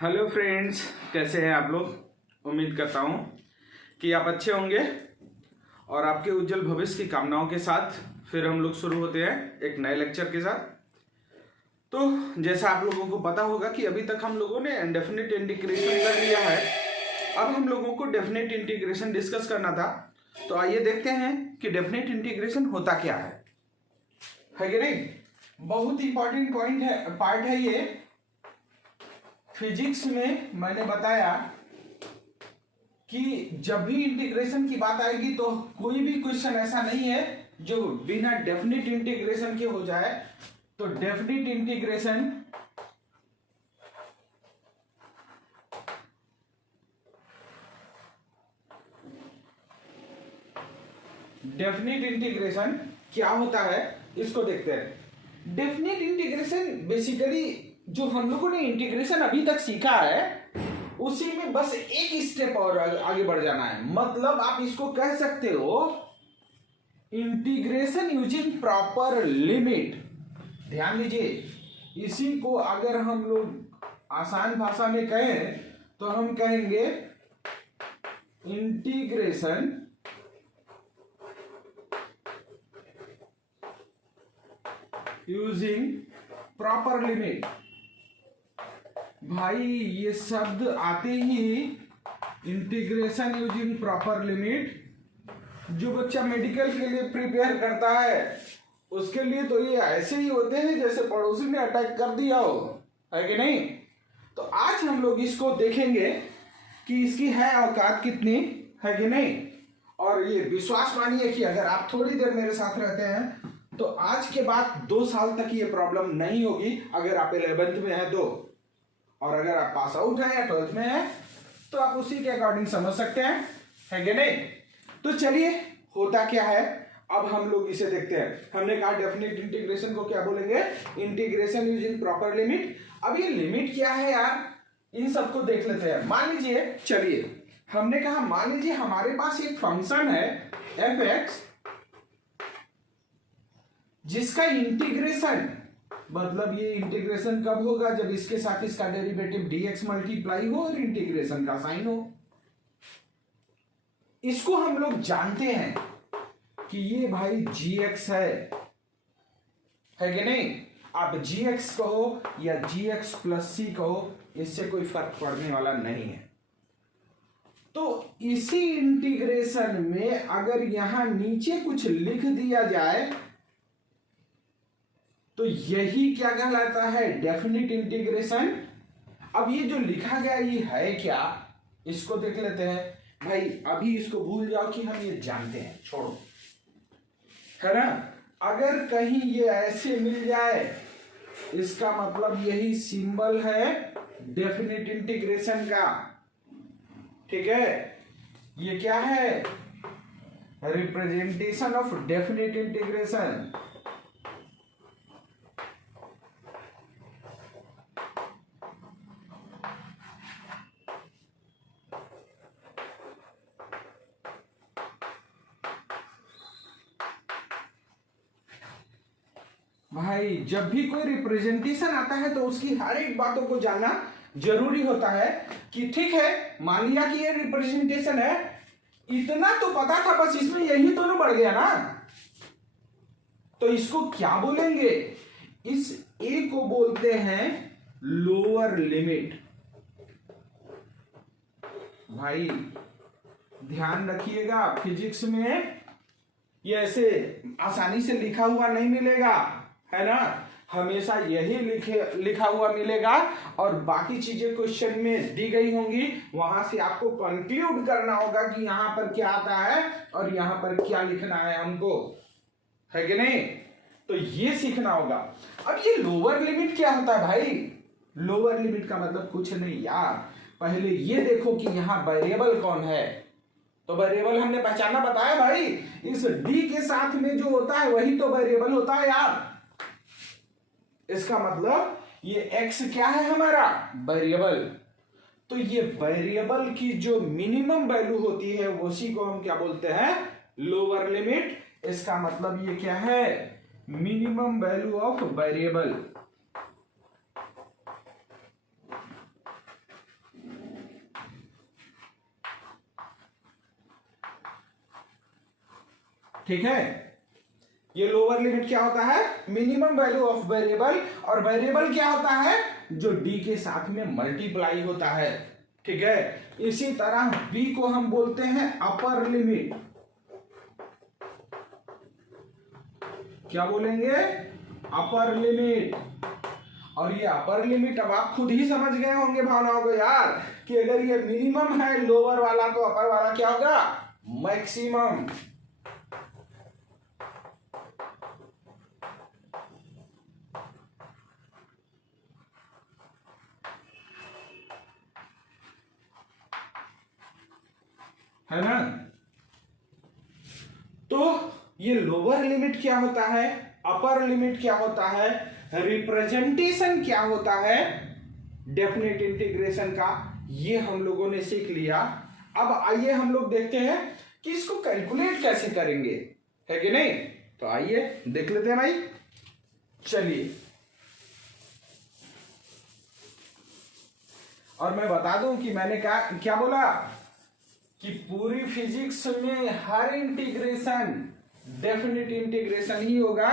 Hello friends, कैसे हैं आप लोग। उम्मीद करता हूं कि आप अच्छे होंगे और आपके उज्जवल भविष्य की कामनाओं के साथ फिर हम लोग शुरू होते हैं एक नए लेक्चर के साथ। तो जैसा आप लोगों को पता होगा कि अभी तक हम लोगों ने डेफिनेट इंटीग्रेशन कर लिया है। अब हम लोगों को डेफिनेट इंटीग्रेशन डिस्कस करना था। तो आइए देखते हैं कि डेफिनेट इंटीग्रेशन होता क्या है कि नहीं। बहुत इंपॉर्टेंट पॉइंट है, पार्ट है ये। फिजिक्स में मैंने बताया कि जब भी इंटीग्रेशन की बात आएगी तो कोई भी क्वेश्चन ऐसा नहीं है जो बिना डेफिनेट इंटीग्रेशन के हो जाए। तो डेफिनेट इंटीग्रेशन क्या होता है इसको देखते हैं। डेफिनेट इंटीग्रेशन बेसिकली जो हम लोगों ने इंटीग्रेशन अभी तक सीखा है उसी में बस एक स्टेप और आगे बढ़ जाना है। मतलब आप इसको कह सकते हो इंटीग्रेशन यूजिंग प्रॉपर लिमिट। ध्यान दीजिए, इसी को अगर हम लोग आसान भाषा में कहें तो हम कहेंगे इंटीग्रेशन यूजिंग प्रॉपर लिमिट। भाई ये शब्द आते ही इंटीग्रेशन यूजिंग प्रॉपर लिमिट, जो बच्चा मेडिकल के लिए प्रिपेयर करता है उसके लिए तो ये ऐसे ही होते हैं जैसे पड़ोसी ने अटैक कर दिया हो, है कि नहीं। तो आज हम लोग इसको देखेंगे कि इसकी है औकात कितनी, है कि नहीं। और ये विश्वास मानिए कि अगर आप थोड़ी देर मेरे साथ रहते हैं तो आज के बाद 2 साल तक ये प्रॉब्लम नहीं होगी। अगर आप 11th में हैं तो, और अगर आप पास आउट हैं या 12th में हैं तो आप उसी के अकॉर्डिंग समझ सकते हैं, है कि नहीं। तो चलिए होता क्या है अब हम लोग इसे देखते हैं। हमने कहा डेफिनेट इंटीग्रेशन को क्या बोलेंगे, इंटीग्रेशन यूजिंग प्रॉपर लिमिट। अब ये लिमिट क्या है यार, इन सबको देख लेते हैं। मान लीजिए, चलिए हमने कहा मान लीजिए हमारे पास एक फंक्शन है f(x) जिसका इंटीग्रेशन, मतलब ये इंटीग्रेशन कब होगा, जब इसके साथ इसका डेरिवेटिव dx मल्टीप्लाई हो और इंटीग्रेशन का साइन हो। इसको हम लोग जानते हैं कि ये भाई gx है कि नहीं। आप gx कहो या gx प्लस c कहो, इससे कोई फर्क पड़ने वाला नहीं है। तो इसी इंटीग्रेशन में अगर यहां नीचे कुछ लिख दिया जाए तो यही क्या कहलाता है, डेफिनेट इंटीग्रेशन। अब ये जो लिखा गया ये है क्या, इसको देख लेते हैं। भाई अभी इसको भूल जाओ कि हम ये जानते हैं, छोड़ो, है ना। अगर कहीं ये ऐसे मिल जाए इसका मतलब यही सिंबल है डेफिनेट इंटीग्रेशन का, ठीक है। ये क्या है, रिप्रेजेंटेशन ऑफ डेफिनेट इंटीग्रेशन। भाई जब भी कोई रिप्रेजेंटेशन आता है तो उसकी हर एक बातों को जानना जरूरी होता है कि ठीक है, मान लिया कि ये रिप्रेजेंटेशन है, इतना तो पता था, बस इसमें यही दोनों बढ़ गया ना, तो इसको क्या बोलेंगे, इस ए को बोलते हैं लोअर लिमिट। भाई ध्यान रखिएगा, फिजिक्स में ये ऐसे आसानी से लिखा हुआ नहीं मिलेगा, है ना। हमेशा यही लिखा हुआ मिलेगा और बाकी चीजें क्वेश्चन में दी गई होंगी, वहां से आपको कंक्लूड करना होगा कि यहां पर क्या आता है और यहां पर क्या लिखना है हमको, है कि नहीं। तो ये सीखना होगा। अब ये लोअर लिमिट क्या होता है भाई, लोअर लिमिट का मतलब कुछ नहीं यार, पहले ये देखो कि यहां वेरिएबल कौन है। तो वेरिएबल हमने पहचाना बताया भाई, इस डी के साथ में जो होता है वही तो वेरिएबल होता है यार। इसका मतलब ये x क्या है हमारा, वेरिएबल। तो ये वेरिएबल की जो मिनिमम वैल्यू होती है उसी को हम क्या बोलते हैं, लोअर लिमिट। इसका मतलब ये क्या है, मिनिमम वैल्यू ऑफ वेरिएबल। ठीक है, ये लोअर लिमिट क्या होता है, मिनिमम वैल्यू ऑफ वेरिएबल, और वेरिएबल क्या होता है, जो डी के साथ में मल्टीप्लाई होता है। ठीक है, इसी तरह बी को हम बोलते हैं अपर लिमिट। क्या बोलेंगे, अपर लिमिट। और ये अपर लिमिट अब आप खुद ही समझ गए होंगे भावनाओं को यार, कि अगर ये मिनिमम है लोअर वाला तो अपर वाला क्या होगा, मैक्सिमम। है ना। तो ये लोअर लिमिट क्या होता है, अपर लिमिट क्या होता है, रिप्रेजेंटेशन क्या होता है डेफिनेट इंटीग्रेशन का, ये हम लोगों ने सीख लिया। अब आइए हम लोग देखते हैं कि इसको कैलकुलेट कैसे करेंगे, है कि नहीं। तो आइए देख लेते हैं भाई, चलिए। और मैं बता दूं कि मैंने क्या बोला कि पूरी फिजिक्स में हर इंटीग्रेशन डेफिनेट इंटीग्रेशन ही होगा,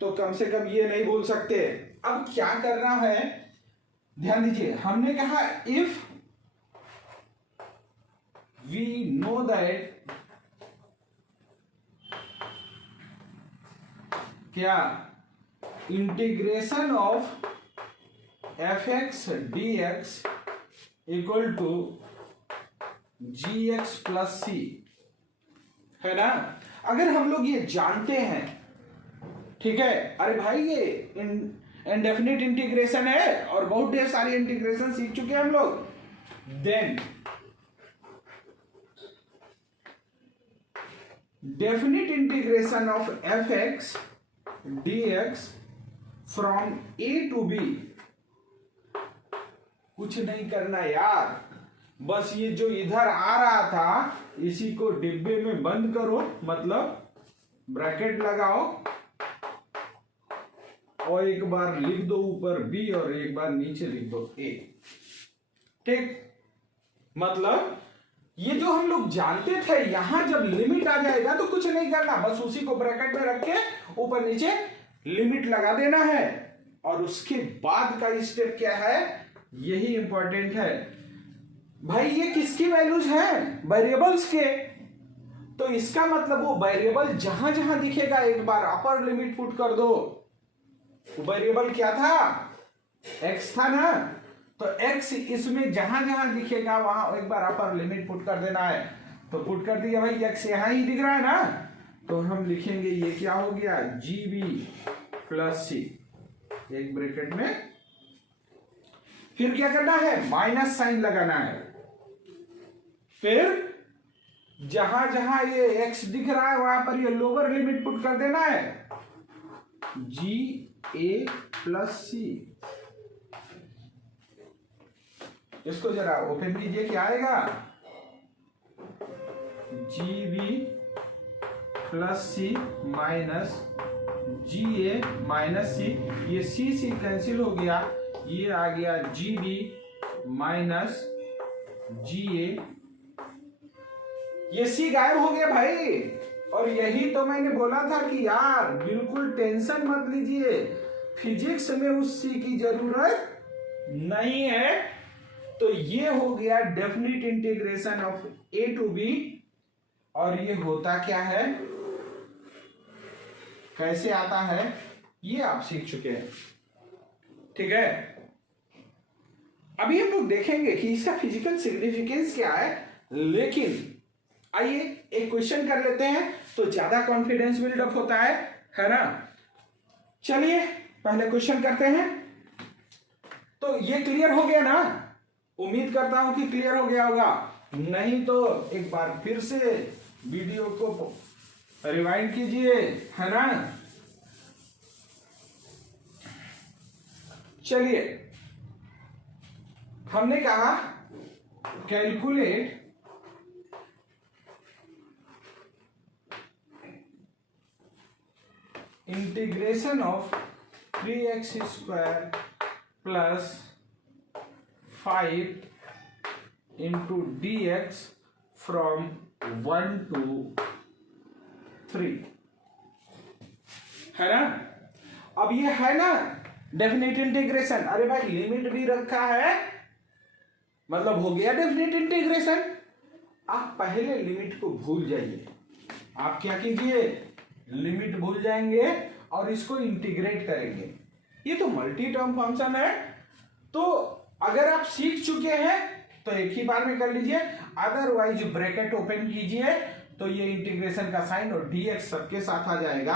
तो कम से कम ये नहीं भूल सकते। अब क्या करना है, ध्यान दीजिए, हमने कहा इफ वी नो दैट क्या integration of F X D X equal to G X plus C, है ना। अगर हम लोग ये जानते हैं, ठीक है, अरे भाई ये इनडेफिनिट इंटीग्रेशन है और बहुत ढेर सारी इंटीग्रेशन सीख चुके हैं हम लोग, then definite integration of F X D X from A to B, कुछ नहीं करना यार, बस ये जो इधर आ रहा था इसी को डिब्बे में बंद करो, मतलब ब्रैकेट लगाओ और एक बार लिख दो ऊपर बी और एक बार नीचे लिख दो ए। ठीक, मतलब ये जो हम लोग जानते थे, यहां जब लिमिट आ जाएगा तो कुछ नहीं करना, बस उसी को ब्रैकेट में रख के ऊपर नीचे लिमिट लगा देना है। और उसके बाद का स्टेप क्या है, यही इंपॉर्टेंट है भाई। ये किसकी वैल्यूज हैं, वेरिएबल्स के। तो इसका मतलब वो वेरिएबल जहां जहां दिखेगा एक बार अपर लिमिट पुट कर दो। वेरिएबल क्या था, एक्स था ना, तो एक्स इसमें जहां जहां दिखेगा वहां एक बार अपर लिमिट पुट कर देना है। तो पुट कर दिया भाई, एक्स यहां ही दिख रहा है ना, तो हम लिखेंगे ये क्या हो गया, जी बी प्लस सी, एक ब्रैकेट में। फिर क्या करना है, माइनस साइन लगाना है। फिर जहां जहां ये एक्स दिख रहा है वहां पर ये लोअर लिमिट पुट कर देना है, जी ए प्लस सी। इसको जरा ओपन कीजिए, क्या आएगा, जी बी प्लस सी माइनस जी ए माइनस सी, ये सी सी कैंसिल हो गया, ये आ गया जी बी माइनस जी ए, ये सी गायब हो गया भाई। और यही तो मैंने बोला था कि यार बिल्कुल टेंशन मत लीजिए, फिजिक्स में उस सी की जरूरत नहीं है। तो ये हो गया definite integration of A to B. और ये होता क्या है, कैसे आता है, ये आप सीख चुके हैं। ठीक है, अभी हम लोग देखेंगे कि इसका फिजिकल सिग्निफिकेंस क्या है, लेकिन आइए एक क्वेश्चन कर लेते हैं तो ज्यादा कॉन्फिडेंस बिल्डअप होता है ना। चलिए पहले क्वेश्चन करते हैं। तो ये क्लियर हो गया ना, उम्मीद करता हूं कि क्लियर हो गया होगा, नहीं तो एक बार फिर से वीडियो को रिवाइंड कीजिए, है ना। चलिए, हमने कहा calculate integration of 3x square plus 5 into D X from 1 to 3, है ना। अब ये है ना डेफिनेट इंटीग्रेशन, अरे भाई लिमिट भी रखा है, मतलब हो गया डेफिनेट इंटीग्रेशन। आप पहले लिमिट को भूल जाइए, आप क्या कीजिए, लिमिट भूल जाएंगे और इसको इंटीग्रेट करेंगे। ये तो मल्टी टर्म फंक्शन है, तो अगर आप सीख चुके हैं तो एक ही बार में कर लीजिए, अदरवाइज ब्रैकेट ओपन कीजिए तो ये इंटीग्रेशन का साइन और dx सबके साथ आ जाएगा,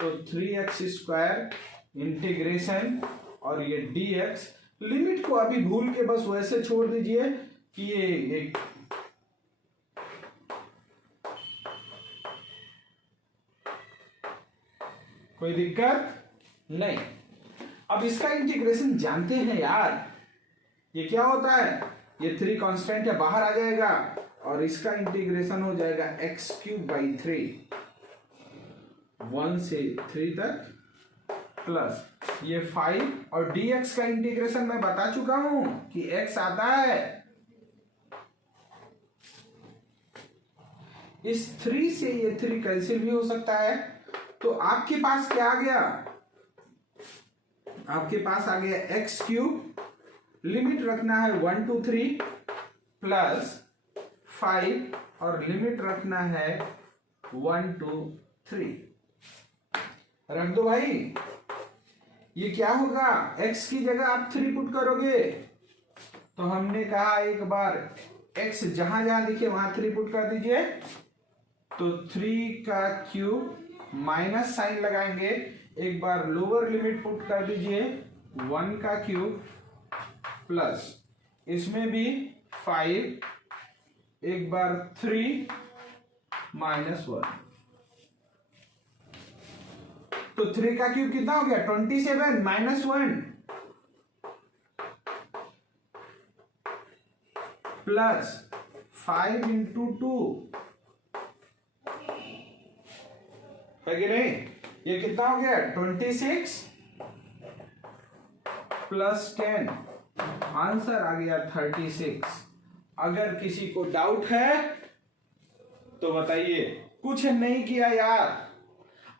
तो 3x² इंटीग्रेशन और ये dx, लिमिट को अभी भूल के बस वैसे छोड़ दीजिए कि ये कोई दिक्कत नहीं। अब इसका इंटीग्रेशन जानते हैं यार, ये क्या होता है, ये 3 कांस्टेंट है बाहर आ जाएगा और इसका इंटीग्रेशन हो जाएगा x³/3, 1 से 3 तक प्लस ये 5 और dx का इंटीग्रेशन मैं बता चुका हूं कि x आता है इस 3 से, ये 3 कैंसिल भी हो सकता है, तो आपके पास क्या आ गया, आपके पास आ गया x³, लिमिट रखना है 1 to 3 प्लस 5 और लिमिट रखना है 1 to 3, रख दो भाई। ये क्या होगा, x की जगह आप 3 पुट करोगे, तो हमने कहा एक बार x जहां जहां दिखे वहां 3 पुट कर दीजिए, तो 3 का क्यूब माइनस साइन लगाएंगे, एक बार लोअर लिमिट पुट कर दीजिए 1 का क्यूब प्लस इसमें भी 5, एक बार 3 -1, तो 3 का क्यूब कितना हो गया 27 -1 प्लस 5 × 2 है कि नहीं, ये कितना हो गया 26 प्लस 10, आंसर आ गया 36। अगर किसी को डाउट है तो बताइए, कुछ नहीं किया यार।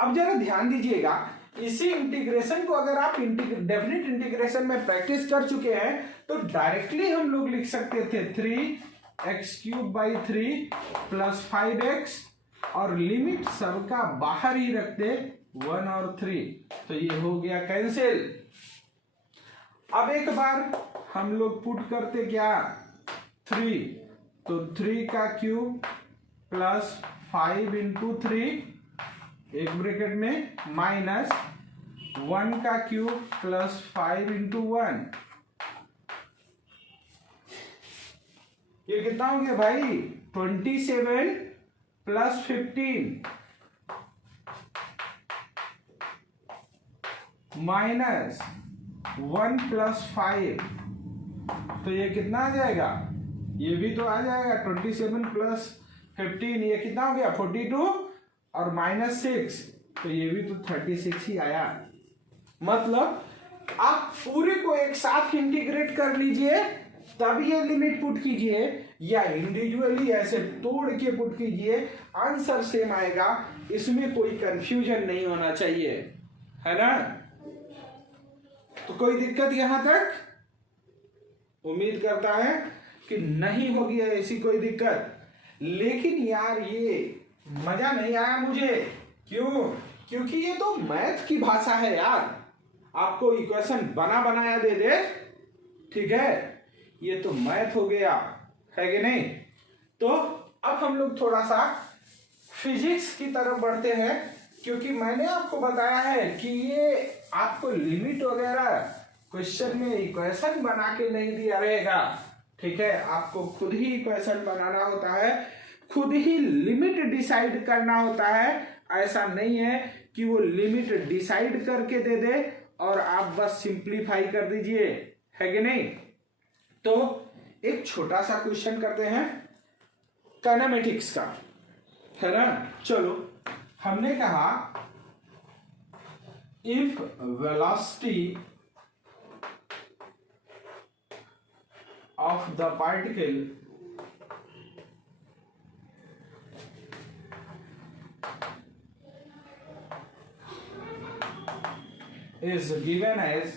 अब जरा ध्यान दीजिएगा, इसी इंटीग्रेशन को अगर आप डेफिनेट इंटीग्रेशन में प्रैक्टिस कर चुके हैं तो डायरेक्टली हम लोग लिख सकते थे 3x³/3 प्लस 5x और लिमिट सबका बाहर ही रखते 1 और 3, तो ये हो गया कैंसिल। अब एक बार हम लोग पुट करते क्या 3, तो 3 का क्यूब प्लस 5 × 3 एक ब्रैकेट में माइनस 1 का क्यूब प्लस 5 × 1, ये कितना हो गया भाई 27 प्लस 15 माइनस 1 प्लस 5, तो ये कितना आ जाएगा, ये भी तो आ जाएगा 27 प्लस 15, ये कितना हो गया 42 और -6, तो ये भी तो 36 ही आया। मतलब आप पूरे को एक साथ इंटीग्रेट कर लीजिए तब ये लिमिट पुट कीजिए, या इंडिविजुअली ऐसे तोड़ के पुट कीजिए, आंसर सेम आएगा, इसमें कोई कंफ्यूजन नहीं होना चाहिए, है ना। तो कोई दिक्कत यहां तक, उम्मीद करता है कि नहीं होगी ऐसी कोई दिक्कत। लेकिन यार ये मजा नहीं आया मुझे, क्यों, क्योंकि ये तो मैथ की भाषा है यार, आपको इक्वेशन बना बनाया दे दे, ठीक है, ये तो मैथ हो गया, है कि नहीं। तो अब हम लोग थोड़ा सा फिजिक्स की तरफ बढ़ते हैं, क्योंकि मैंने आपको बताया है कि ये आपको लिमिट वगैरह क्वेश्चन में इक्वेशन बना के नहीं दिया रहेगा, ठीक है, आपको खुद ही इक्वेशन बनाना होता है, खुद ही लिमिट डिसाइड करना होता है। ऐसा नहीं है कि वो लिमिट डिसाइड करके दे दे और आप बस सिंप्लीफाई कर दीजिए, है कि नहीं। तो एक छोटा सा क्वेश्चन करते हैं काइनेमेटिक्स का, है ना। चलो, हमने कहा if velocity of the particle is given as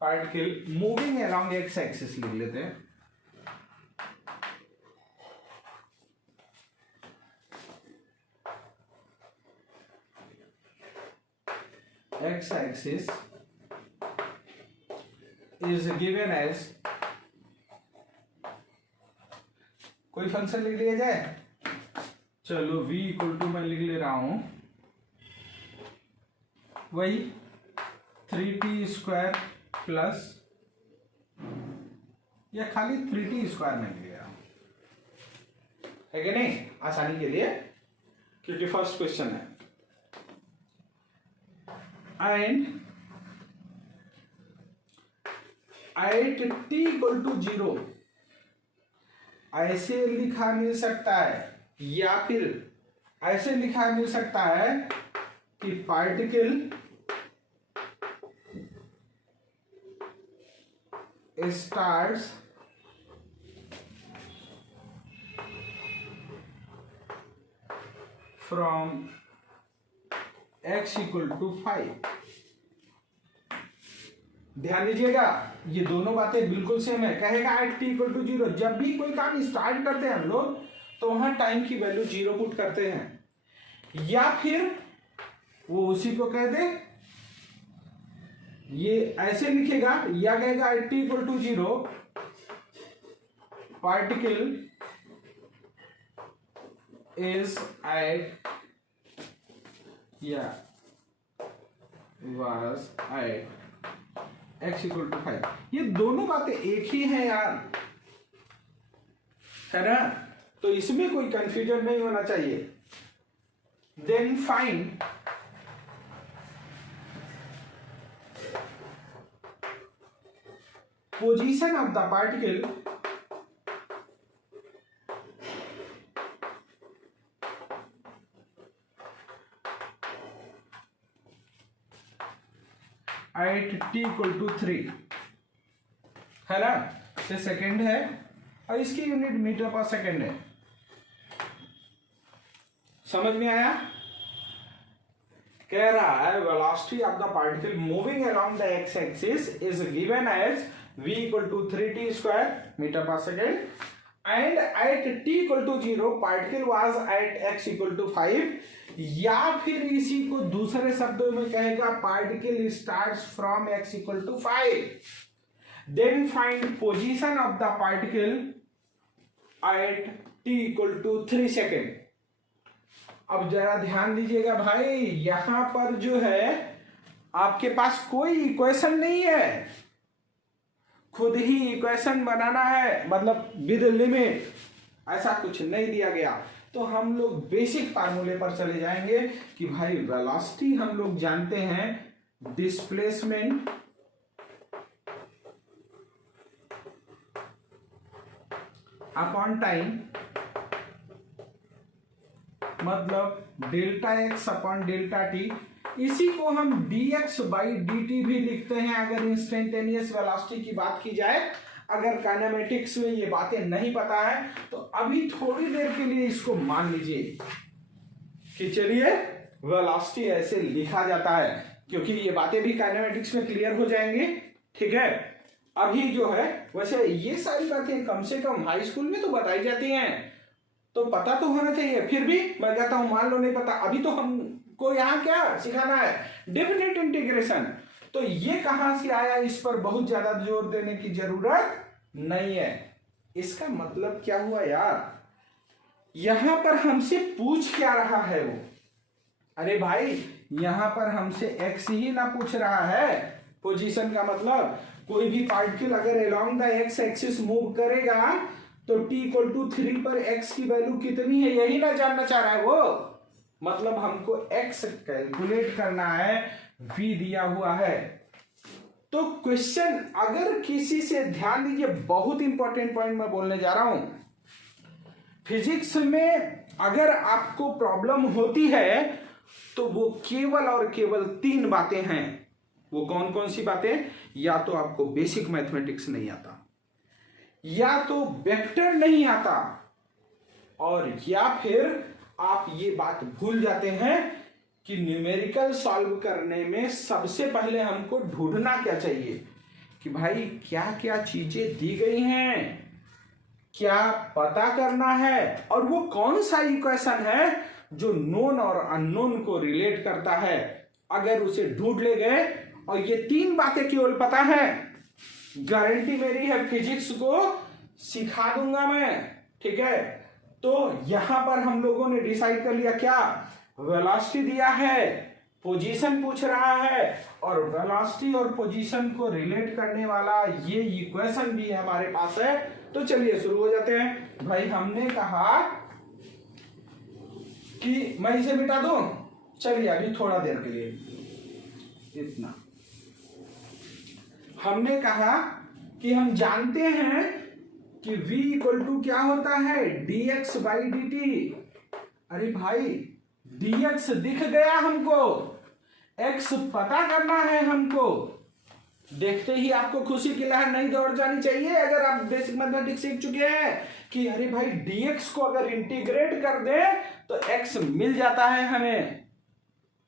particle moving along x axis लिख लेते हैं, x axis is given as, कोई फंक्शन लिख लिया जाए, चलो v इक्वल टू मैं लिख ले रहा हूं वही 3t² प्लस, या खाली 3t² में लिख ले रहा हूं, है कि नहीं, आसानी के लिए, क्योंकि फर्स्ट क्वेश्चन है। And at t equal to 0 ऐसे लिखा मिल सकता है, या फिर ऐसे लिखा मिल सकता है कि particle starts from x equal to 5। ध्यान दीजिएगा, ये दोनों बातें बिल्कुल सेम है। कहेगा एट t इक्वल टू 0, जब भी कोई काम स्टार्ट करते हैं हम लोग तो वहां टाइम की वैल्यू 0 पुट करते हैं, या फिर वो उसी को कह दे, ये ऐसे लिखेगा, या कहेगा at t equal to 0 particle is at या was at x equal to 5। ये दोनों बातें एक ही हैं यार, है ना, तो इसमें कोई कंफ्यूजन नहीं होना चाहिए। Then find position of the particle at t equal to 3, है ना, ये सेकेंड है और इसकी यूनिट मीटर पर सेकेंड है। समझ में आया? कह रहा है velocity of the particle moving along the X axis is given as v equal to 3t² metre per second, and at t equal to 0 particle was at x equal to 5, या फिर इसी को दूसरे शब्दों में कहेगा particle starts from x equal to 5। Then find position of the particle at t equal to 3 second. अब जरा ध्यान दीजिएगा भाई, यहां पर जो है आपके पास कोई इक्वेशन नहीं है, खुद ही इक्वेशन बनाना है, मतलब विद लिमिट, ऐसा कुछ नहीं दिया गया। तो हम लोग बेसिक फार्मूले पर चले जाएंगे कि भाई वेलोसिटी हम लोग जानते हैं डिस्प्लेसमेंट अपॉन टाइम, मतलब delta x upon delta T. इसी को हम dx बाई dt भी लिखते हैं अगर इंस्टेंटेनियस वेलोसिटी की बात की जाए। अगर काइनेमेटिक्स में ये बातें नहीं पता है तो अभी थोड़ी देर के लिए इसको मान लीजिए कि चलिए वेलोसिटी ऐसे लिखा जाता है, क्योंकि ये बातें भी काइनेमेटिक्स में क्लियर हो जाएंगी। ठीक है, अभी जो है वैसे ये सारी बातें कम से कम हाई स्कूल में तो बताई जाती हैं, तो पता तो होना चाहिए। फिर भी मैं कहता हूं मान लो नहीं पता, अभी तो हमको यहाँ क्या सिखाना है, डेफिनेट इंटीग्रेशन। तो ये कहां से आया, इस पर बहुत ज्यादा जोर देने की जरूरत नहीं है। इसका मतलब क्या हुआ यार, यहां पर हमसे पूछ क्या रहा है वो, अरे भाई यहां पर हमसे x ही ना पूछ रहा है। पोजीशन का मतलब कोई भी पार्टिकल अगर along the x axis move करेगा तो t इक्वल टू 3 पर x की वैल्यू कितनी है यही ना जानना चाह रहा है वो। मतलब हमको x कैलकुलेट करना है, v दिया हुआ है। तो क्वेश्चन अगर किसी से, ध्यान दीजिए बहुत इंपॉर्टेंट पॉइंट मैं बोलने जा रहा हूं, फिजिक्स में अगर आपको प्रॉब्लम होती है तो वो केवल और केवल 3 बातें हैं। वो कौन कौन सी बातें? या तो आपको बेसिक मैथमेटिक्स नहीं आता, या तो वेक्टर नहीं आता, और या फिर आप ये बात भूल जाते हैं कि न्यूमेरिकल सॉल्व करने में सबसे पहले हमको ढूंढना क्या चाहिए कि भाई क्या क्या चीजें दी गई हैं, क्या पता करना है, और वो कौन सा इक्वेशन है जो नोन और अननोन को रिलेट करता है। अगर उसे ढूंढ ले गए, और ये 3 बातें केवल पता है, गारंटी मेरी है फिजिक्स को सिखा दूंगा मैं, ठीक है। तो यहां पर हम लोगों ने डिसाइड कर लिया क्या, वेलोसिटी दिया है, पोजीशन पूछ रहा है, और वेलोसिटी और पोजीशन को रिलेट करने वाला ये इक्वेशन भी हमारे पास है। तो चलिए शुरू हो जाते हैं। भाई हमने कहा कि मैं इसे मिटा दूं, चलिए अभी थोड़ा देर के लिए इतना। हमने कहा कि हम जानते हैं कि v इक्वल टू क्या होता है, dx बाई dt। अरे भाई dx दिख गया हमको, x पता करना है हमको। देखते ही आपको खुशी की लहर नहीं दौड़ जानी चाहिए अगर आप बेसिक मैथमेटिक्स सीख चुके हैं कि अरे भाई dx को अगर इंटीग्रेट कर दे तो x मिल जाता है हमें,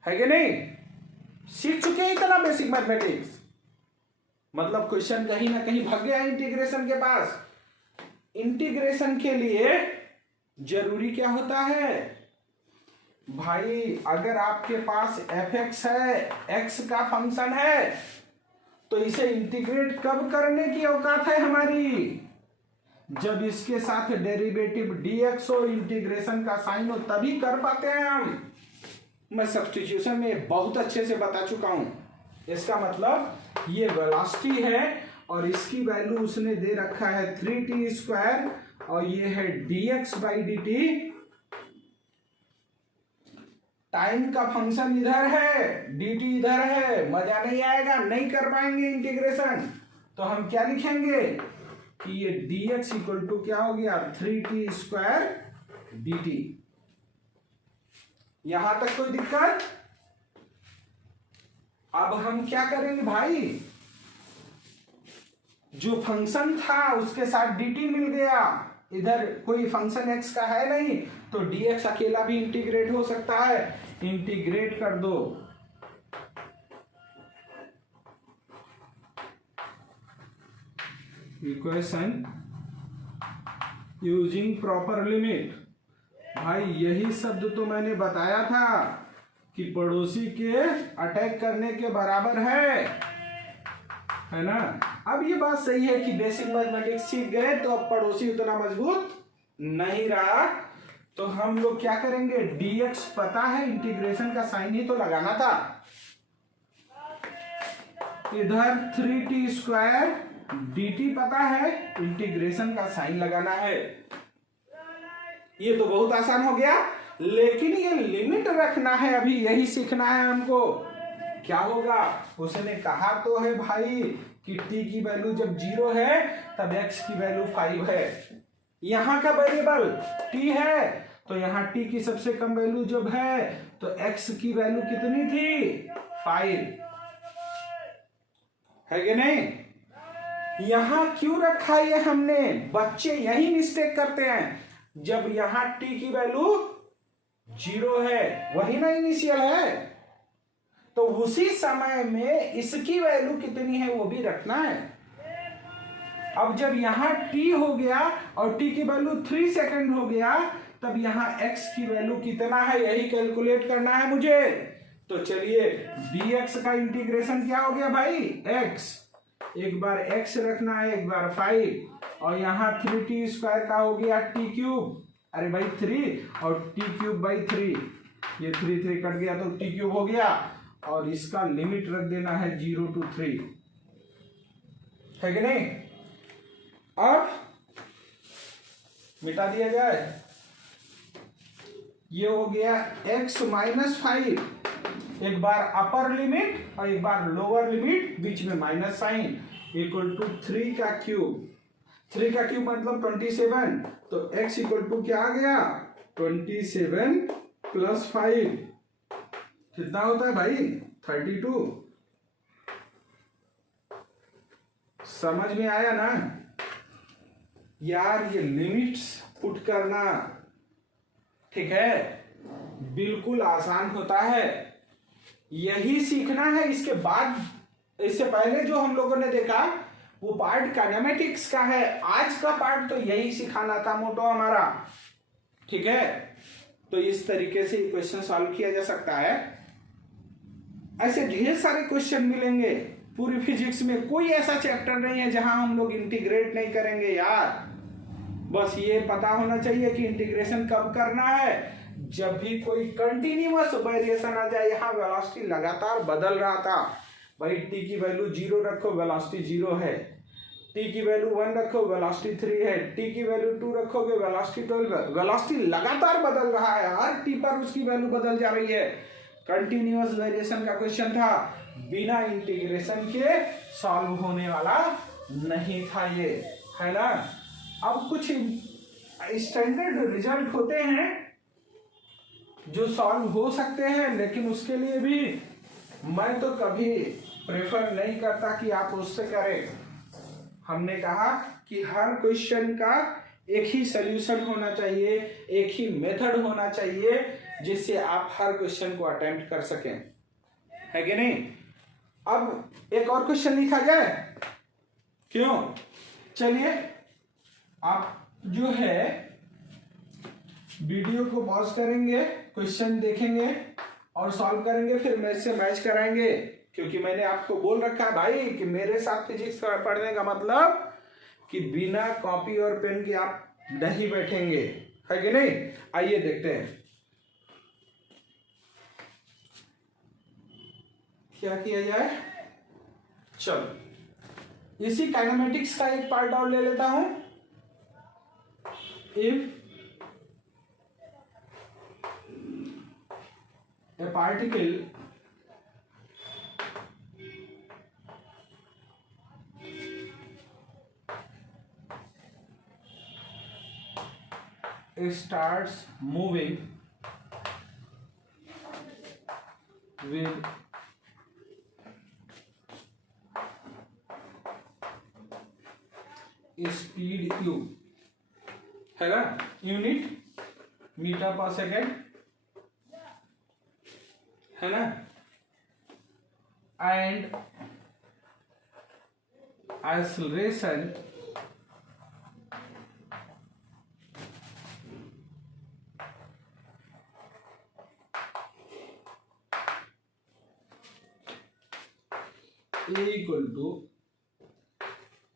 है कि नहीं। सीख चुके हैं इतना बेसिक मैथमेटिक्स, मतलब क्वेश्चन कहीं ना कहीं भाग गया इंटीग्रेशन के पास। इंटीग्रेशन के लिए जरूरी क्या होता है भाई, अगर आपके पास fx है, x का फंक्शन है, तो इसे इंटीग्रेट कब करने की औकात है हमारी, जब इसके साथ डेरिवेटिव dx हो, इंटीग्रेशन का साइन हो, तभी कर पाते हैं हम। मैं सब्स्टिट्यूशन में बहुत अच्छे से बता चुका हूं। इसका मतलब ये वेलोसिटी है और इसकी वैल्यू उसने दे रखा है 3t², और ये है dx बाई dt। टाइम का फंक्शन इधर है, dt इधर है, मजा नहीं आएगा, नहीं कर पाएंगे इंटीग्रेशन। तो हम क्या लिखेंगे कि ये dx इक्वल टू क्या हो गया, 3t² dt। यहां तक कोई दिक्कत। अब हम क्या करेंगे भाई, जो फंक्शन था उसके साथ dt मिल गया, इधर कोई फंक्शन x का है नहीं, तो dx अकेला भी इंटीग्रेट हो सकता है। इंटीग्रेट कर दो, इक्वेशन यूजिंग प्रॉपर लिमिट। भाई यही शब्द तो मैंने बताया था कि पड़ोसी के अटैक करने के बराबर है ना। अब ये बात सही है कि बेसिक मैथमेटिक्स सीख गए तो अब पड़ोसी उतना मजबूत नहीं रहा। तो हम लोग क्या करेंगे, dx पता है, इंटीग्रेशन का साइन ही तो लगाना था, इधर 3t² dt पता है, इंटीग्रेशन का साइन लगाना है। ये तो बहुत आसान हो गया, लेकिन ये लिमिट रखना है, अभी यही सीखना है हमको। क्या होगा, उसने कहा तो है भाई कि t की वैल्यू जब 0 है तब x की वैल्यू 5 है। यहां का वेरिएबल t है, तो यहां t की सबसे कम वैल्यू जब है तो x की वैल्यू कितनी थी, 5, है कि नहीं। यहां क्यों रखा ये हमने, बच्चे यही मिस्टेक करते हैं। जब यहां t की वैल्यू 0 है, वही ना इनिशियल है, तो उसी समय में इसकी वैल्यू कितनी है वो भी रखना है। अब जब यहां t हो गया और t की वैल्यू 3 सेकंड हो गया, तब यहां x की वैल्यू कितना है यही कैलकुलेट करना है मुझे। तो चलिए dx का इंटीग्रेशन क्या हो गया भाई, x, एक बार x रखना है, एक बार 5, और यहां 3t² का हो गया t³, अरे भाई 3 और t³ बाई 3, ये 3 कट गया तो t³ हो गया, और इसका लिमिट रख देना है 0 to 3, है कि नहीं। अब मिटा दिया जाए, ये हो गया x -5, एक बार अपर लिमिट और एक बार लोअर लिमिट, बीच में माइनस साइन, इक्वल टू 3 का क्यूब। 3 का क्यूब मतलब 27, तो x इक्वल टू क्या आ गया, 27 + 5, कितना होता है भाई, 32। समझ में आया ना यार, ये लिमिट्स पुट करना, ठीक है, बिल्कुल आसान होता है। यही सीखना है। इसके बाद, इससे पहले जो हम लोगों ने देखा वो पार्ट काइनेमेटिक्स का है, आज का पार्ट तो यही सिखाना था मोटो हमारा। ठीक है, तो इस तरीके से क्वेश्चन सॉल्व किया जा सकता है। ऐसे ढेर सारे क्वेश्चन मिलेंगे पूरी फिजिक्स में, कोई ऐसा चैप्टर नहीं है जहां हम लोग इंटीग्रेट नहीं करेंगे यार। बस ये पता होना चाहिए कि इंटीग्रेशन कब करना है, जब भी कोई कंटिन्यूअस वेरिएशन आ जाए। यहाँ वेलोसिटी लगातार बदल रहा था भाई, टी की वैल्यू 0 रखो वेलोसिटी 0 है, टी की वैल्यू 1 रखो वेलोसिटी 3 है, टी की वैल्यू 2 रखोगे वेलोसिटी 12 है। वेलोसिटी लगातार बदल रहा है, हर टी पर उसकी वैल्यू बदल जा रही है। कंटिन्यूअस वेरिएशन का क्वेश्चन था, बिना इंटीग्रेशन के सॉल्व होने वाला नहीं था ये, है ना। अब कुछ स्टैंडर्ड रिजल्ट होते हैं जो सॉल्व हो सकते हैं, लेकिन उसके लिए भी मैं तो कभी प्रेफर नहीं करता कि आप उससे करें। हमने कहा कि हर क्वेश्चन का एक ही सॉल्यूशन होना चाहिए, एक ही मेथड होना चाहिए, जिससे आप हर क्वेश्चन को अटेम्प्ट कर सकें, है कि नहीं। अब एक और क्वेश्चन लिखा जाए, क्यों। चलिए आप जो है वीडियो को पॉज करेंगे, क्वेश्चन देखेंगे और सॉल्व करेंगे, फिर मेरे से मैच कराएंगे। क्योंकि मैंने आपको बोल रखा है भाई कि मेरे साथ फिजिक्स पढ़ने का मतलब कि बिना कॉपी और पेन के आप नहीं बैठेंगे, है कि नहीं। आइए देखते हैं क्या किया जाए। चलो इसी काइनेमेटिक्स का एक पार्ट और ले लेता हूं। If a particle starts moving with speed u, है ना, यूनिट मीटर पर सेकेंड, है ना, and acceleration A equal to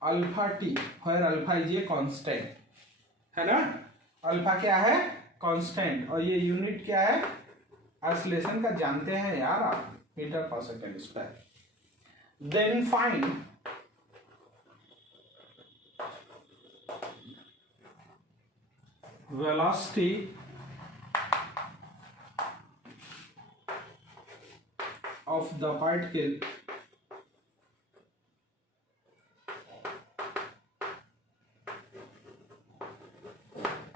alpha T, where alpha is a constant, है ना। अल्फा क्या है, कांस्टेंट, और ये यूनिट क्या है, एक्सेलरेशन का जानते हैं यार आप, metre per second square. Then find velocity of the particle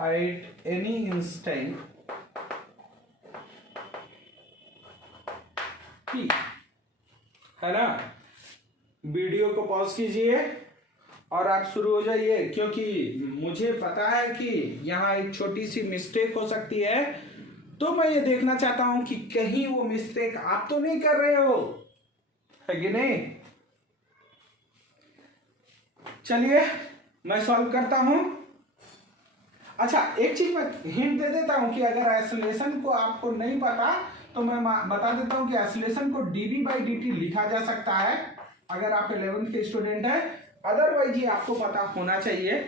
at any instant p, है ना। वीडियो को पॉज कीजिए और आप शुरू हो जाइए, क्योंकि मुझे पता है कि यहाँ एक छोटी सी मिस्टेक हो सकती है, तो मैं ये देखना चाहता हूं कि कहीं वो मिस्टेक आप तो नहीं कर रहे हो, है कि नहीं। चलिए मैं सॉल्व करता हूं। अच्छा एक चीज मैं हिंट दे देता हूं कि अगर एक्सेलरेशन को आपको नहीं पता तो मैं बता देता हूं कि एक्सेलरेशन को dv/dt लिखा जा सकता है अगर आप 11th के स्टूडेंट हैं, अदरवाइज ये आपको पता होना चाहिए,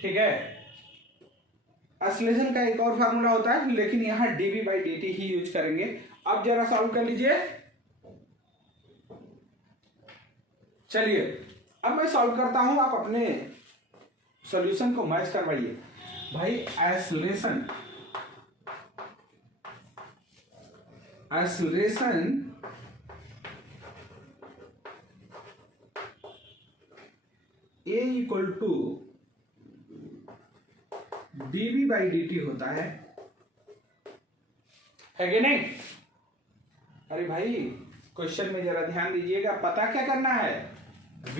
ठीक है। एक्सेलरेशन का एक और फार्मूला होता है, लेकिन यहाँ dv/dt ही यूज करेंगे। अब जरा सॉल्व कर लीजिए। चलिए अब मैं सॉल्व करता हूं, आप अपने सॉल्यूशन को मैच करवाइए। भाई acceleration A equal to dv/dt होता है कि नहीं। अरे भाई क्वेश्चन में जरा ध्यान दीजिएगा, पता क्या करना है, v,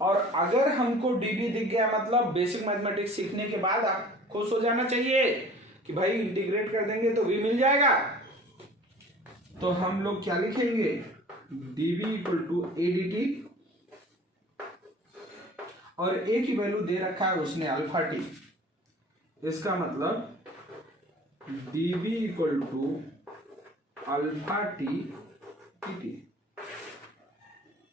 और अगर हमको dv दिख गया मतलब बेसिक मैथमेटिक्स सीखने के बाद आप खुश हो जाना चाहिए कि भाई इंटीग्रेट कर देंगे तो v मिल जाएगा, तो हम लोग क्या लिखेंगे, dv equal to A D T, और ए की वैल्यू दे रखा है उसने अल्फा टी, इसका मतलब dv equal to alpha T T.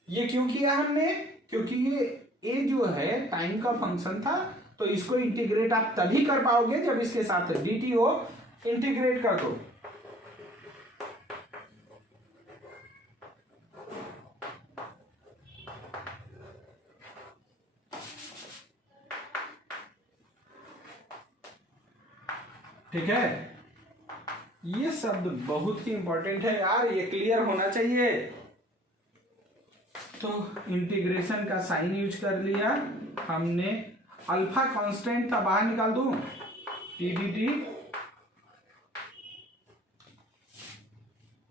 ये क्यों किया हमने, क्योंकि ये ए जो है टाइम का फंक्शन था, तो इसको इंटीग्रेट आप तभी कर पाओगे जब इसके साथ dt हो, इंटीग्रेट कर दो। ठीक है, ये शब्द बहुत ही इंपॉर्टेंट है यार, ये क्लियर होना चाहिए। तो इंटीग्रेशन का साइन यूज कर लिया हमने, अल्फा कांस्टेंट था, बाहर निकाल दूं, टी डी टी।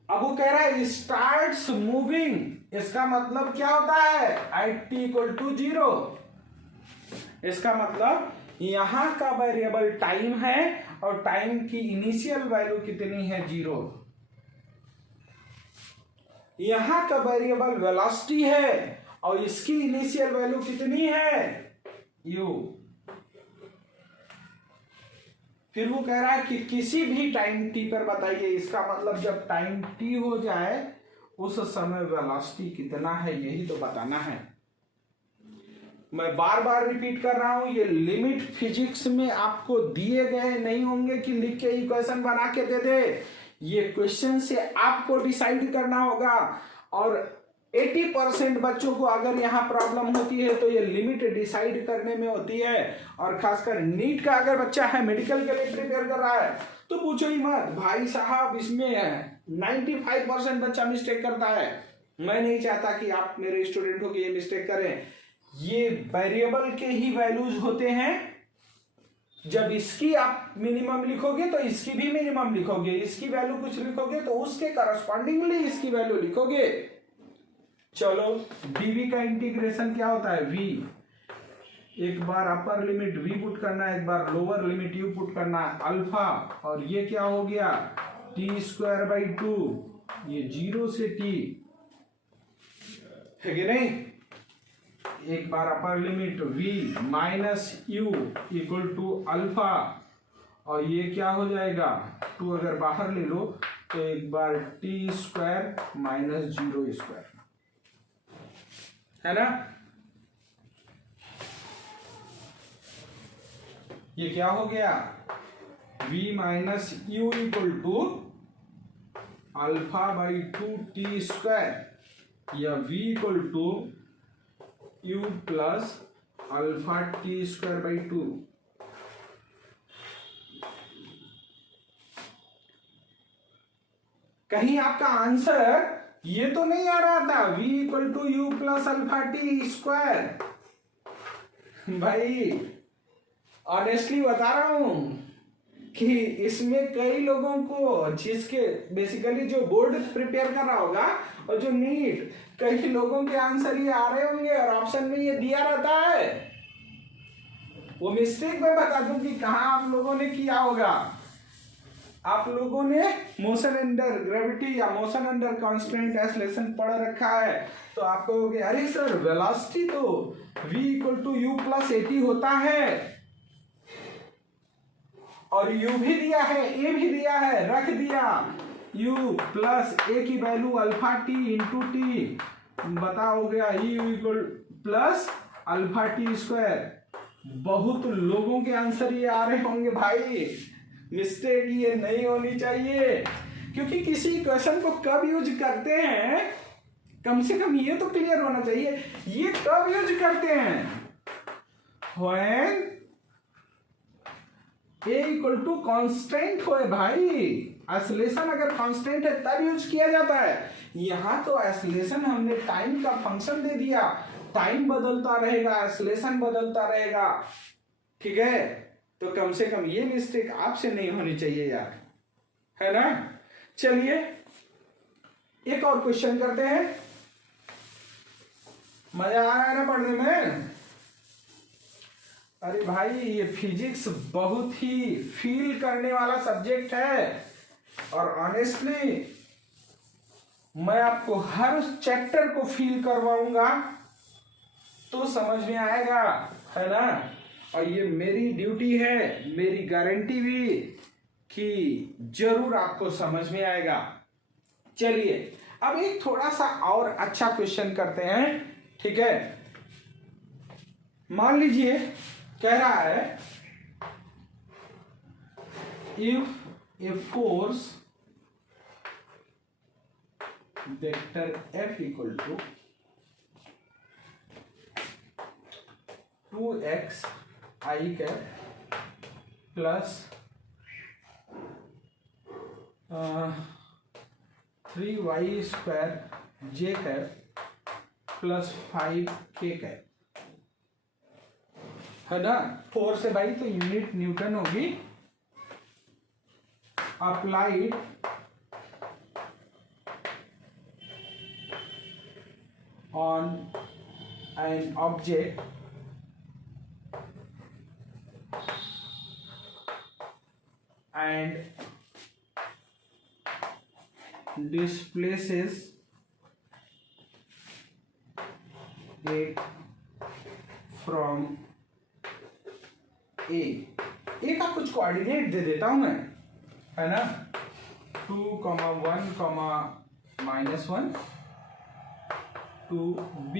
अब वो कह रहा है स्टार्ट्स मूविंग, इसका मतलब क्या होता है, एट टी इक्वल टू 0। इसका मतलब यहां का वेरिएबल टाइम है और टाइम की इनिशियल वैल्यू कितनी है, 0। यहां का वेरिएबल वेलोसिटी है और इसकी इनिशियल वैल्यू कितनी है, u। फिर वो कह रहा है कि किसी भी टाइम t पर बताइए, इसका मतलब जब टाइम t हो जाए उस समय वेलोसिटी कितना है, यही तो बताना है। मैं बार बार रिपीट कर रहा हूं, ये लिमिट फिजिक्स में आपको दिए गए नहीं होंगे कि लिख के इक्वेशन बना के दे दे, ये क्वेश्चन से आपको डिसाइड करना होगा। और 80% बच्चों को अगर यहाँ प्रॉब्लम होती है तो ये लिमिट डिसाइड करने में होती है। और खासकर नीट का अगर बच्चा है, मेडिकल के लिए प्रिपेयर कर रहा है, तो पूछो ही मत भाई साहब, इसमें 95% बच्चा मिस्टेक करता है। मैं नहीं चाहता कि आप मेरे स्टूडेंट हो कि ये मिस्टेक करें। ये वेरिएबल के ही वैल्यूज होते हैं, जब इसकी आप मिनिमम लिखोगे तो इसकी भी मिनिमम लिखोगे, इसकी वैल्यू कुछ लिखोगे तो उसके करस्पॉन्डिंगली इसकी वैल्यू लिखोगे। चलो, dv का इंटीग्रेशन क्या होता है, v। एक बार अपर लिमिट v पुट करना है, एक बार लोअर लिमिट u पुट करना है, अल्फा, और ये क्या हो गया, t²/2, ये 0 से t है कि नहीं। एक बार upper limit v minus u equal to alpha, और ये क्या हो जाएगा, 2 अगर बाहर ले लो तो एक बार t² माइनस 0², है ना। ये क्या हो गया, v minus u equal to α/2t², या v equal to u plus α/t²/2। कहीं आपका आंसर ये तो नहीं आ रहा था, v equal to u plus α/t²। भाई ऑनेस्टली बता रहा हूं कि इसमें कई लोगों को, जिसके बेसिकली जो बोर्ड प्रिपेयर कर रहा होगा और जो नीट, कई लोगों के आंसर ये आ रहे होंगे और ऑप्शन में ये दिया रहता है। वो मिस्टेक मैं बता दूं कि कहां आप लोगों ने किया होगा। आप लोगों ने मोशन अंडर ग्रेविटी या मोशन अंडर कांस्टेंट एक्सेलरेशन पढ़ रखा है, तो आप कहोगे अरे सर वेलोसिटी तो v equal to u plus a t होता है, और u भी दिया है, a भी दिया है, रख दिया u प्लस a की value alpha T into T, बता हो गया u इक्वल प्लस α/t²। बहुत लोगों के आंसर ये आ रहे होंगे भाई, मिस्टेक ये नहीं होनी चाहिए, क्योंकि किसी क्वेश्चन को कब यूज करते हैं, कम से कम ये तो क्लियर होना चाहिए। ये कब यूज करते हैं, when a equal to constant हो भाई। एक्सेलरेशन अगर कांस्टेंट है तब यूज किया जाता है। यहां तो एक्सेलरेशन हमने टाइम का फंक्शन दे दिया, टाइम बदलता रहेगा, एक्सेलरेशन बदलता रहेगा, ठीक है। तो कम से कम ये मिस्टेक आपसे नहीं होनी चाहिए यार, है ना। चलिए एक और क्वेश्चन करते हैं, मजा आ रहा है ना पढ़ने में। अरे भाई ये फिजिक्स बहुत ही फील करने वाला सब्जेक्ट है, और ऑनेस्टली मैं आपको हर चैप्टर को फील करवाऊंगा तो समझ में आएगा, है ना। और ये मेरी ड्यूटी है, मेरी गारंटी भी कि जरूर आपको समझ में आएगा। चलिए अब एक थोड़ा सा और अच्छा क्वेश्चन करते हैं, ठीक है। मान लीजिए कह रहा है if a force vector F equal to 2x I cap plus 3y square j cap plus 5k cap, है ना। फोर्स है भाई तो यूनिट न्यूटन होगी। Applied on an object and displaces it from A का कुछ कोऑर्डिनेट दे देता हूं मैं, है ना। 2, 1, -1 to B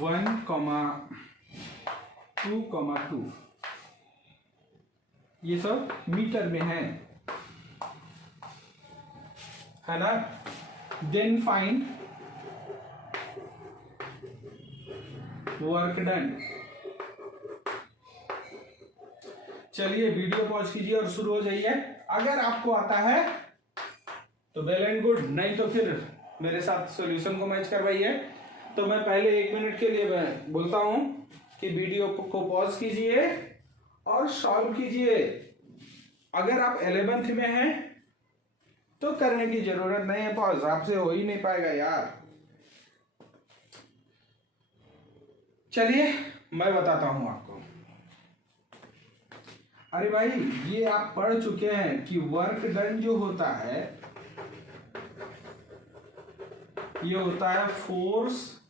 1, 2, 2 ये सब मीटर में है ना। Then find work done. चलिए वीडियो पॉज कीजिए और शुरू हो जाइए। अगर आपको आता है तो वेल एंड गुड, नहीं तो फिर मेरे साथ सॉल्यूशन को मैच करवाइए। तो मैं पहले 1 मिनट के लिए बोलता हूं कि वीडियो को पॉज कीजिए और सॉल्व कीजिए। अगर आप 11th में हैं तो करने की जरूरत नहीं है पॉज, आपसे हो ही नहीं पाएगा यार। चलिए मैं बताता हूं आपको। अरे भाई ये आप पढ़ चुके हैं कि वर्क डन जो होता है ये होता है फोर्स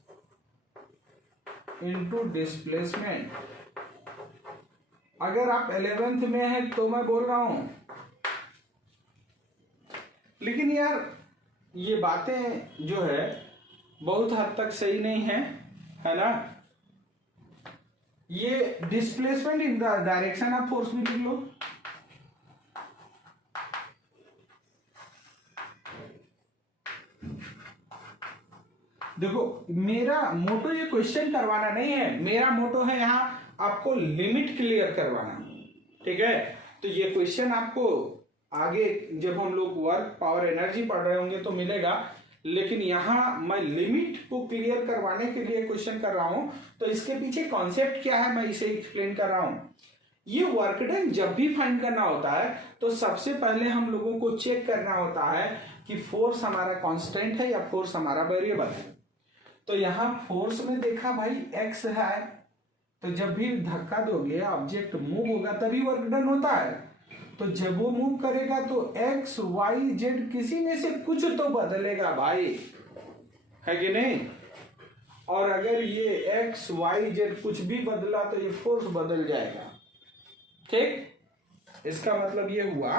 इनटू डिस्प्लेसमेंट। अगर आप 11th में हैं तो मैं बोल रहा हूं, लेकिन यार ये बातें जो है बहुत हद तक सही नहीं है ना। ये displacement in the direction of force में लिख लो। देखो मेरा मोटो ये क्वेश्चन करवाना नहीं है, मेरा मोटो है यहां आपको लिमिट क्लियर करवाना, ठीक है। तो ये क्वेश्चन आपको आगे जब हम लोग वर्क पावर एनर्जी पढ़ रहे होंगे तो मिलेगा, लेकिन यहां मैं लिमिट को क्लियर करवाने के लिए क्वेश्चन कर रहा हूं। तो इसके पीछे कॉन्सेप्ट क्या है मैं इसे एक्सप्लेन कर रहा हूं। ये वर्क डन जब भी फाइंड करना होता है तो सबसे पहले हम लोगों को चेक करना होता है कि फोर्स हमारा कांस्टेंट है या फोर्स हमारा वेरिएबल है। तो यहां फोर्स में देखा भाई एक्स है, तो जब भी धक्का दोगे ऑब्जेक्ट मूव होगा तभी वर्क डन होता है। तो जब वो मूव करेगा तो एक्स वाई जेड किसी में से कुछ तो बदलेगा भाई, है कि नहीं। और अगर ये एक्स वाई जेड कुछ भी बदला तो ये फोर्स बदल जाएगा, ठीक। इसका मतलब ये हुआ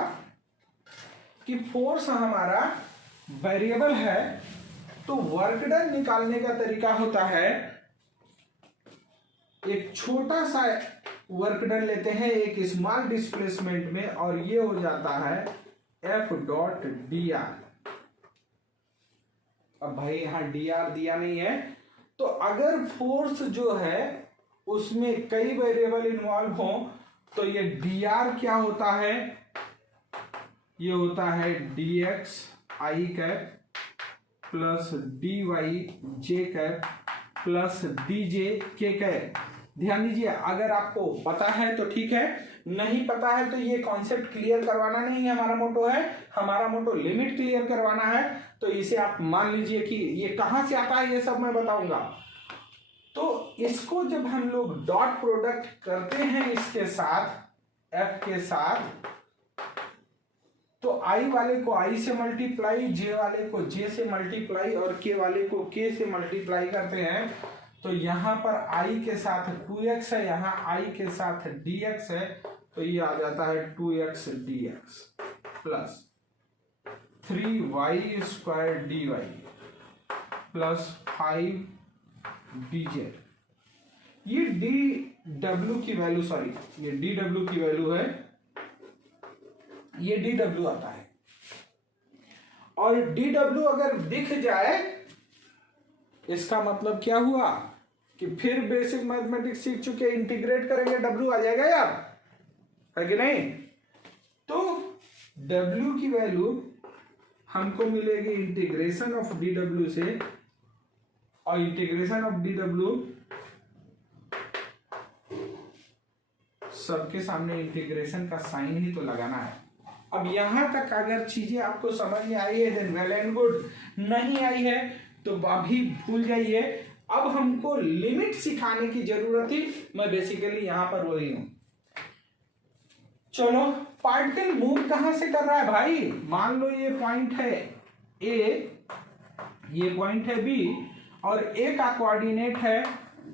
कि फोर्स हमारा वेरिएबल है। तो वर्क डन निकालने का तरीका होता है, एक छोटा सा वर्क डन लेते हैं एक स्मॉल डिस्प्लेसमेंट में और ये हो जाता है F डॉट डी आर। अब भाई यहां डी आर दिया नहीं है, तो अगर फोर्स जो है उसमें कई वेरिएबल इन्वॉल्व हो तो ये डी आर क्या होता है, ये होता है डी एक्स आई कैप प्लस डी वाई जे कैप प्लस डी जे के कैप। ध्यान दीजिए, अगर आपको पता है तो ठीक है, नहीं पता है तो ये कॉन्सेप्ट क्लियर करवाना नहीं है हमारा मोटो है। हमारा मोटो लिमिट क्लियर करवाना है। तो इसे आप मान लीजिए कि ये कहां से आता है ये सब मैं बताऊंगा। तो इसको जब हम लोग डॉट प्रोडक्ट करते हैं इसके साथ एफ के साथ, तो आई वाले को आई से मल्टीप्लाई, जे वाले को जे से मल्टीप्लाई और के वाले को के से मल्टीप्लाई करते हैं, तो यहां पर आई के साथ 2x है, यहां आई के साथ dx है, तो ये आ जाता है 2x dx plus 3y² dy plus 5dz। ये dw की वैल्यू, सॉरी ये dw की वैल्यू है, ये dw आता है। और dw अगर दिख जाए इसका मतलब क्या हुआ कि फिर बेसिक मैथमेटिक्स सीख चुके, इंटीग्रेट करेंगे w आ जाएगा यार, है कि नहीं। तो w की वैल्यू हमको मिलेगी इंटीग्रेशन ऑफ dw से, और इंटीग्रेशन ऑफ dw सबके सामने इंटीग्रेशन का साइन ही तो लगाना है। अब यहां तक अगर चीजें आपको समझ में आई है देन वेल एंड गुड, नहीं आई है तो अभी भूल जाइए। अब हमको लिमिट सिखाने की जरूरत थी, मैं बेसिकली यहां पर वही हूं। चलो, पार्टिकल मूव कहां से कर रहा है भाई, मान लो ये पॉइंट है ए, ये पॉइंट है बी, और ए का कोऑर्डिनेट है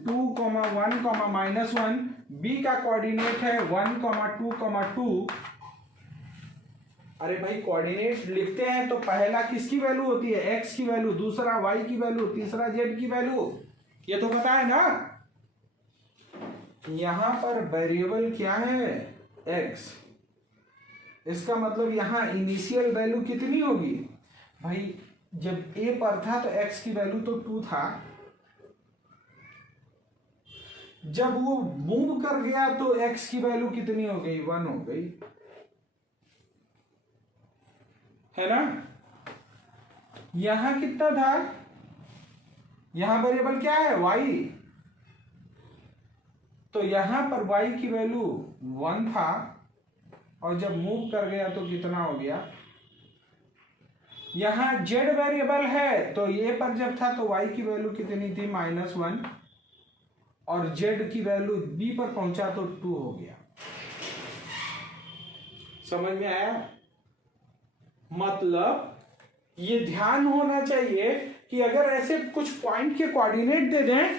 2, 1, -1, बी का कोऑर्डिनेट है 1, 2, 2। अरे भाई कोऑर्डिनेट लिखते हैं तो पहला किसकी वैल्यू होती है, एक्स की वैल्यू, दूसरा वाई की वैल्यू, तीसरा जेड की वैल्यू, ये तो पता है ना। यहां पर वेरिएबल क्या है, एक्स, इसका मतलब यहां इनिशियल वैल्यू कितनी होगी भाई, जब ए पर था तो एक्स की वैल्यू तो 2 था, जब वो मूव कर गया तो एक्स की वैल्यू कितनी हो गई, 1 हो गई, है ना। यहां कितना था, यहां वेरिएबल क्या है, y, तो यहां पर y की वैल्यू 1 था, और जब मूव कर गया तो कितना हो गया। यहां z वेरिएबल है, तो ये पर जब था तो y की वैल्यू कितनी थी, -1, और z की वैल्यू b पर पहुंचा तो 2 हो गया। समझ में आया। मतलब ये ध्यान होना चाहिए कि अगर ऐसे कुछ पॉइंट के कोऑर्डिनेट दे दें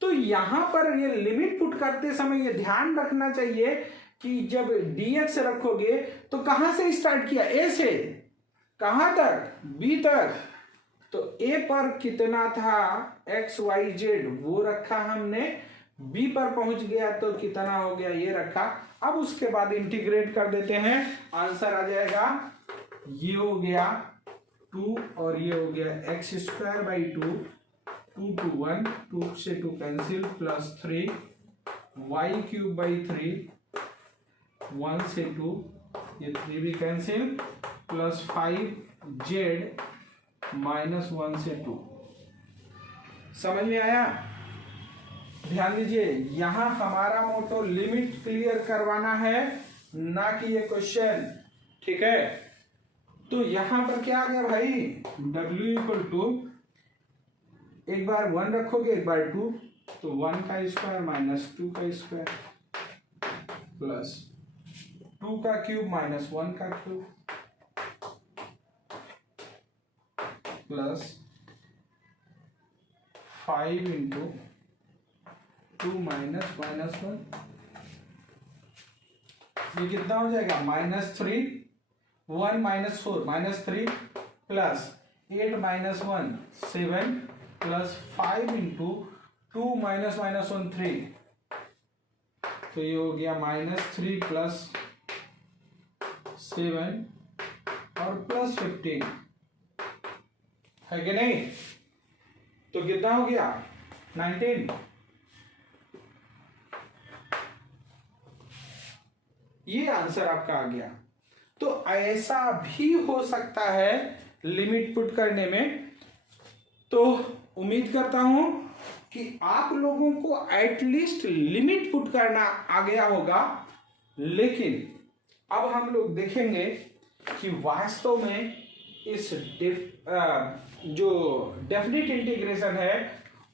तो यहां पर ये लिमिट पुट करते समय ये ध्यान रखना चाहिए कि जब dx रखोगे तो कहां से स्टार्ट किया, a से कहां तक, b तक, तो a पर कितना था x y z वो रखा हमने, b पर पहुंच गया तो कितना हो गया ये रखा। अब उसके बाद इंटीग्रेट कर देते हैं, आंसर आ जाएगा, ये हो गया 2 और ये हो गया x² बाई 2, 2 to 1, 2 से 2 कैंसिल, प्लस 3 y³ बाई 3, 1 से 2, ये 3 भी कैंसिल, प्लस 5z -1 से 2। समझ में आया। ध्यान दीजिए, यहां हमारा मोटो लिमिट क्लियर करवाना है, ना कि ये क्वेश्चन, ठीक है। तो यहां पर क्या आ गया भाई, w इक्वल टू, एक बार 1 रखोगे एक बार 2, तो 1 का स्क्वायर माइनस 2 का स्क्वायर प्लस 2 का क्यूब माइनस 1 का क्यूब प्लस 5 इंटू 2 माइनस -1, ये कितना हो जाएगा, -3, 1 -4 -3 प्लस 8 -1 7 प्लस 5 इंटू 2 -1 3, तो ये हो गया -3 प्लस 7 और प्लस 15, है कि नहीं। तो कितना हो गया 19। ये आंसर आपका आ गया। तो ऐसा भी हो सकता है लिमिट पुट करने में। तो उम्मीद करता हूं कि आप लोगों को एटलीस्ट लिमिट पुट करना आ गया होगा। लेकिन अब हम लोग देखेंगे कि वास्तव में इस जो डेफिनिट इंटीग्रेशन है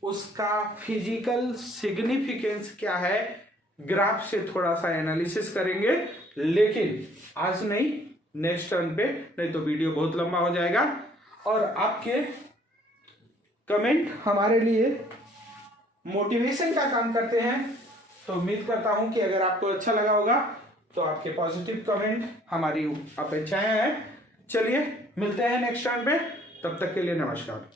उसका फिजिकल सिग्निफिकेंस क्या है, ग्राफ से थोड़ा सा एनालिसिस करेंगे। लेकिन आज नहीं, नेक्स्ट टर्न पे, नहीं तो वीडियो बहुत लंबा हो जाएगा। और आपके कमेंट हमारे लिए मोटिवेशन का काम करते हैं, तो उम्मीद करता हूं कि अगर आपको अच्छा लगा होगा तो आपके पॉजिटिव कमेंट हमारी अपेक्षाएं हैं। चलिए मिलते हैं नेक्स्ट टाइम पे, तब तक के लिए नमस्कार।